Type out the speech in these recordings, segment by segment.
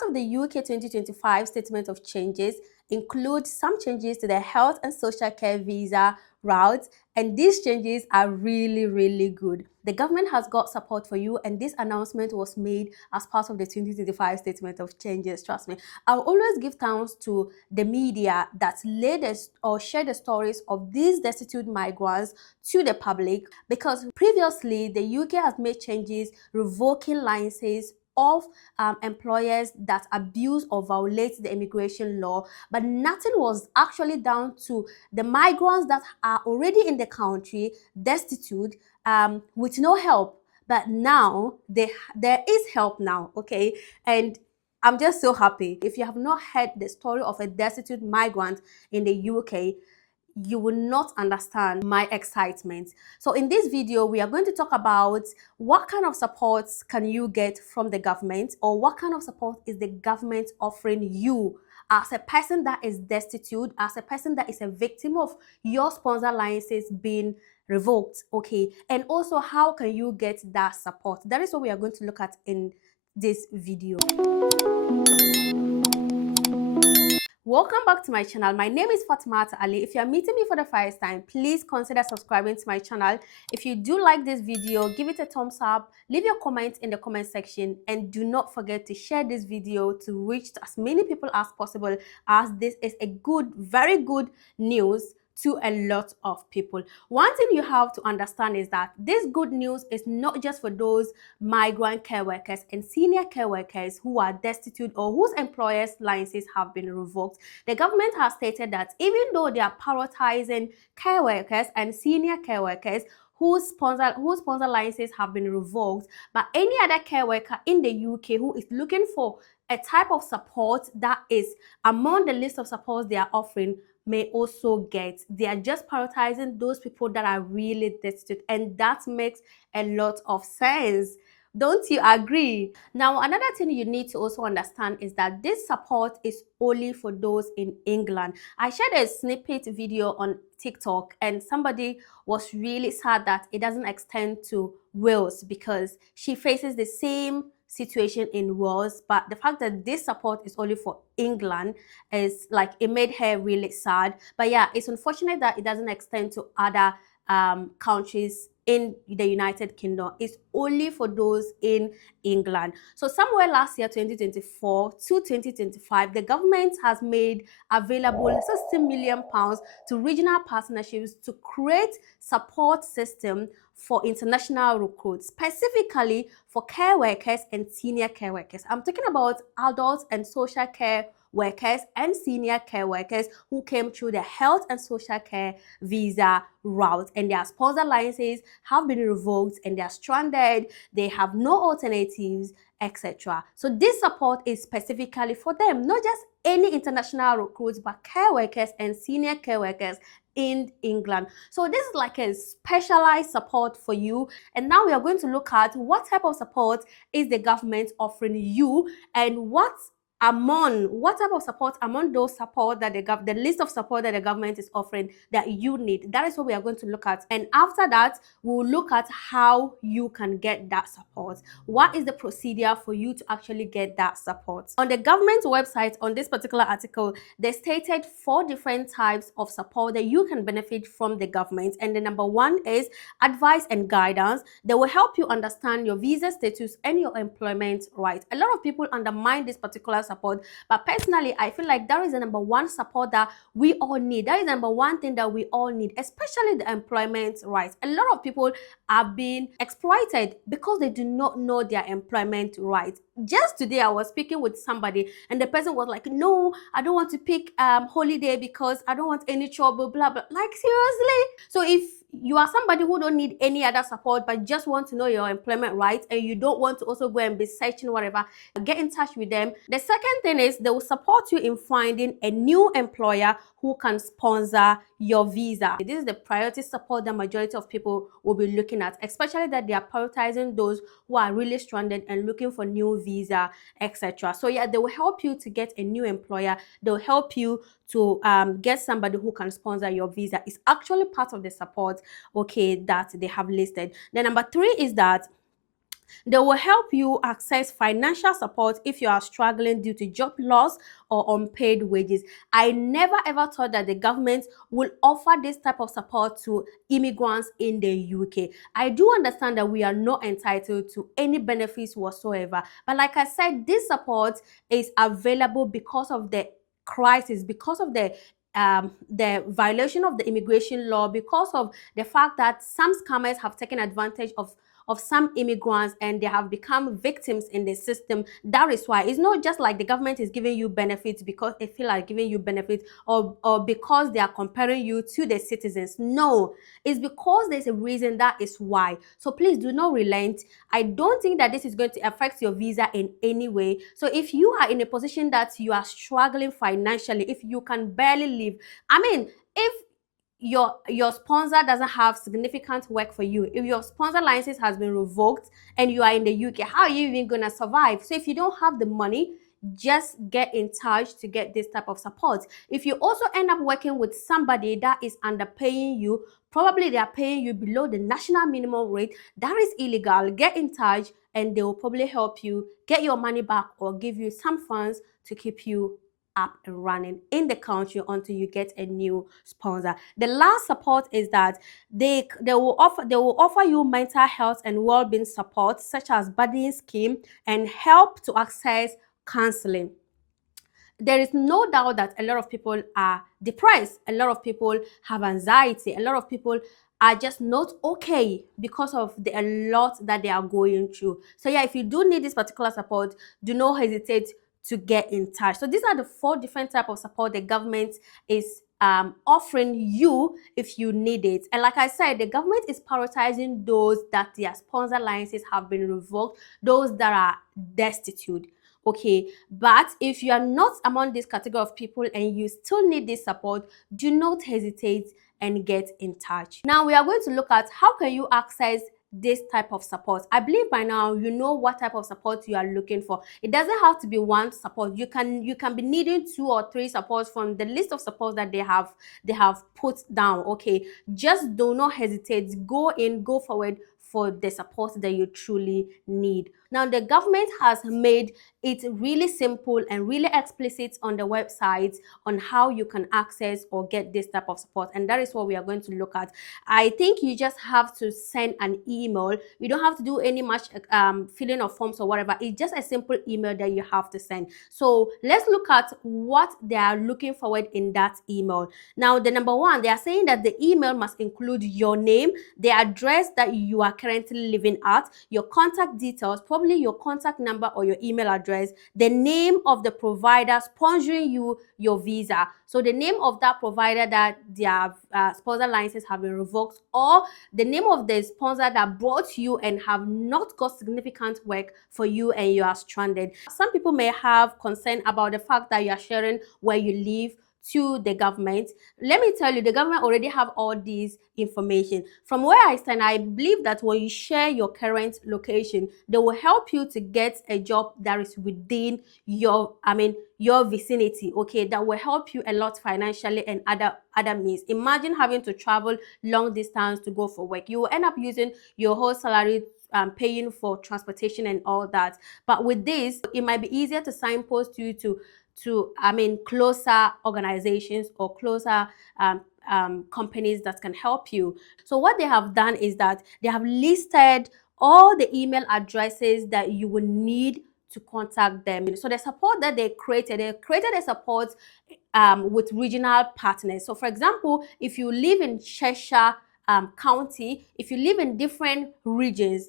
part of the UK 2025 Statement of Changes includes some changes to the health and social care visa routes, and these changes are really good. The government has got support for you, and this announcement was made as part of the 2025 Statement of Changes. Trust me, I'll always give thanks to the media that latest or share the stories of these destitute migrants to the public, because previously the UK has made changes revoking licenses of employers that abuse or violate the immigration law, but nothing was actually done to the migrants that are already in the country, destitute, with no help. But now there is help now, okay? And I'm just so happy. If you have not heard the story of a destitute migrant in the UK, you will not understand my excitement. So in this video, we are going to talk about what kind of supports can you get from the government, or what kind of support is the government offering you as a person that is destitute, as a person that is a victim of your sponsor licenses being revoked, okay? And also, how can you get that support? That is what we are going to look at in this video. Welcome back to my channel. My name is Fatma Ali. If you are meeting me for the first time, please consider subscribing to my channel. If you do like this video, give it a thumbs up, leave your comments in the comment section, and do not forget to share this video to reach as many people as possible, as this is a good, very good news to a lot of people. One thing you have to understand is that this good news is not just for those migrant care workers and senior care workers who are destitute or whose employers' licenses have been revoked. The government has stated that even though they are prioritizing care workers and senior care workers whose sponsor licenses have been revoked, but any other care worker in the UK who is looking for a type of support that is among the list of supports they are offering may also get. They are just prioritizing those people that are really destitute, and that makes a lot of sense. Don't you agree? Now, another thing you need to also understand is that this support is only for those in England. I shared a snippet video on TikTok, and somebody was really sad that it doesn't extend to Wales because she faces the same situation in Wales, but the fact that this support is only for England is like, it made her really sad. But yeah, it's unfortunate that it doesn't extend to other countries in the United Kingdom. It's only for those in England. So somewhere last year, 2024 to 2025, the government has made available £60 million to regional partnerships to create support system for international recruits, specifically for care workers and senior care workers. I'm talking about adults and social care workers and senior care workers who came through the health and social care visa route, and their sponsor licenses have been revoked and they are stranded, they have no alternatives, etc. So this support is specifically for them, not just any international recruits, but care workers and senior care workers in England. So this is like a specialized support for you. And now we are going to look at what type of support is the government offering you, and what type of support among those support that the list of support that the government is offering that you need. That is what we are going to look at. And after that, we'll look at how you can get that support. What is the procedure for you to actually get that support? On the government website, on this particular article, they stated 4 different types of support that you can benefit from the government. And the number 1 is advice and guidance. They will help you understand your visa status and your employment rights. A lot of people undermine this particular support, but personally, I feel like that is the number 1 support that we all need. That is the number 1 thing that we all need, especially the employment rights. A lot of people are being exploited because they do not know their employment rights. Just today, I was speaking with somebody, and the person was like, "No, I don't want to pick holiday because I don't want any trouble, blah blah." Like, seriously? So if you are somebody who don't need any other support but just want to know your employment rights, and you don't want to also go and be searching whatever, get in touch with them. The second thing is they will support you in finding a new employer who can sponsor your visa. This is the priority support that majority of people will be looking at, especially that they are prioritizing those who are really stranded and looking for new visa, etc. So yeah, they will help you to get a new employer. They'll help you to get somebody who can sponsor your visa. It's actually part of the support, okay, that they have listed. The number 3 is that They will help you access financial support if you are struggling due to job loss or unpaid wages. I never ever thought that the government will offer this type of support to immigrants in the UK. I do understand that we are not entitled to any benefits whatsoever, but like I said, this support is available because of the crisis, because of the violation of the immigration law, because of the fact that some scammers have taken advantage of some immigrants and they have become victims in the system. That is why it's not just like the government is giving you benefits because they feel like giving you benefits, or because they are comparing you to the citizens. No, it's because there's a reason. That is why. So please do not relent. I don't think that this is going to affect your visa in any way. So if you are in a position that you are struggling financially, if you can barely live, I mean, if your sponsor doesn't have significant work for you, if your sponsor license has been revoked and you are in the UK, how are you even gonna survive? So if you don't have the money, just get in touch to get this type of support. If you also end up working with somebody that is underpaying you, probably they are paying you below the national minimum rate, that is illegal. Get in touch and they will probably help you get your money back or give you some funds to keep you up and running in the country until you get a new sponsor. The last support is that they will offer you mental health and well-being support such as buddying scheme and help to access counseling. There is no doubt that a lot of people are depressed, a lot of people have anxiety, a lot of people are just not okay because of the a lot that they are going through. So yeah, if you do need this particular support, do not hesitate to get in touch. So these are the 4 different type of support the government is offering you if you need it. And like I said, the government is prioritizing those that their sponsor licenses have been revoked, those that are destitute. Okay, but if you are not among this category of people and you still need this support, do not hesitate and get in touch. Now we are going to look at how can you access this type of support. I believe by now you know what type of support you are looking for. It doesn't have to be one support. You can be needing 2 or 3 supports from the list of supports that they have put down. Okay, just do not hesitate. Go forward for the support that you truly need. Now, the government has made it really simple and really explicit on the website on how you can access or get this type of support, and that is what we are going to look at. I think you just have to send an email. You don't have to do any much filling of forms or whatever. It's just a simple email that you have to send. So let's look at what they are looking forward in that email. Now, the number one, they are saying that the email must include your name, the address that you are currently living at, your contact details, probably your contact number or your email address, the name of the provider sponsoring you your visa. So the name of that provider that their sponsor licenses have been revoked, or the name of the sponsor that brought you and have not got significant work for you and you are stranded. Some people may have concern about the fact that you are sharing where you live to the government. Let me tell you, the government already have all these information. From where I stand, I believe that when you share your current location, they will help you to get a job that is within your vicinity. Okay, that will help you a lot financially and other means. Imagine having to travel long distance to go for work. You will end up using your whole salary paying for transportation and all that. But with this, it might be easier to signpost you to closer organizations or closer companies that can help you. So what they have done is that they have listed all the email addresses that you will need to contact them. So the support that they created a support with regional partners. So for example, if you live in Cheshire County, if you live in different regions,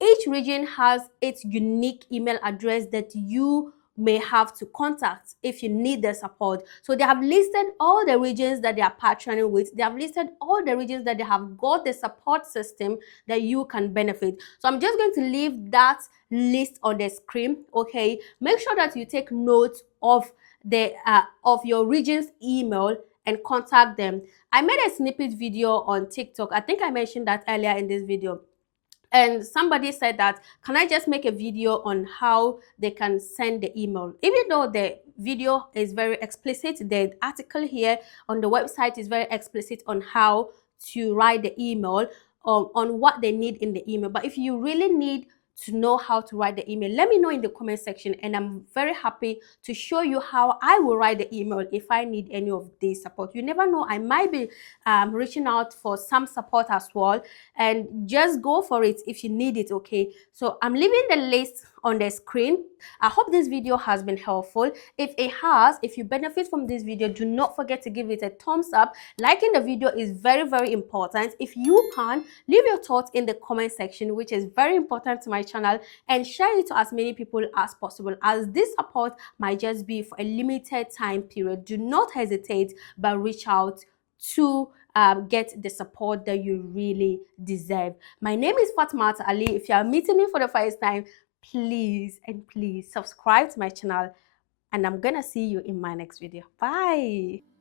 each region has its unique email address that you may have to contact if you need the support. So they have listed all the regions that they are partnering with. They have listed all the regions that they have got the support system that you can benefit. So I'm just going to leave that list on the screen. Okay, make sure that you take note of your region's email and contact them. I made a snippet video on TikTok. I think I mentioned that earlier in this video. And somebody said that, can I just make a video on how they can send the email? Even though the video is very explicit, the article here on the website is very explicit on how to write the email, on what they need in the email. But if you really need to know how to write the email, let me know in the comment section, and I'm very happy to show you how I will write the email if I need any of this support. You never know, I might be reaching out for some support as well, and just go for it if you need it. Okay, so I'm leaving the list on the screen. I hope this video has been helpful. If it has, if you benefit from this video, do not forget to give it a thumbs up. Liking the video is very, very important. If you can, leave your thoughts in the comment section, which is very important to my channel, and share it to as many people as possible, as this support might just be for a limited time period. Do not hesitate, but reach out to get the support that you really deserve. My name is Fatma Ali. If you are meeting me for the first time, please and please subscribe to my channel, and I'm gonna see you in my next video. Bye.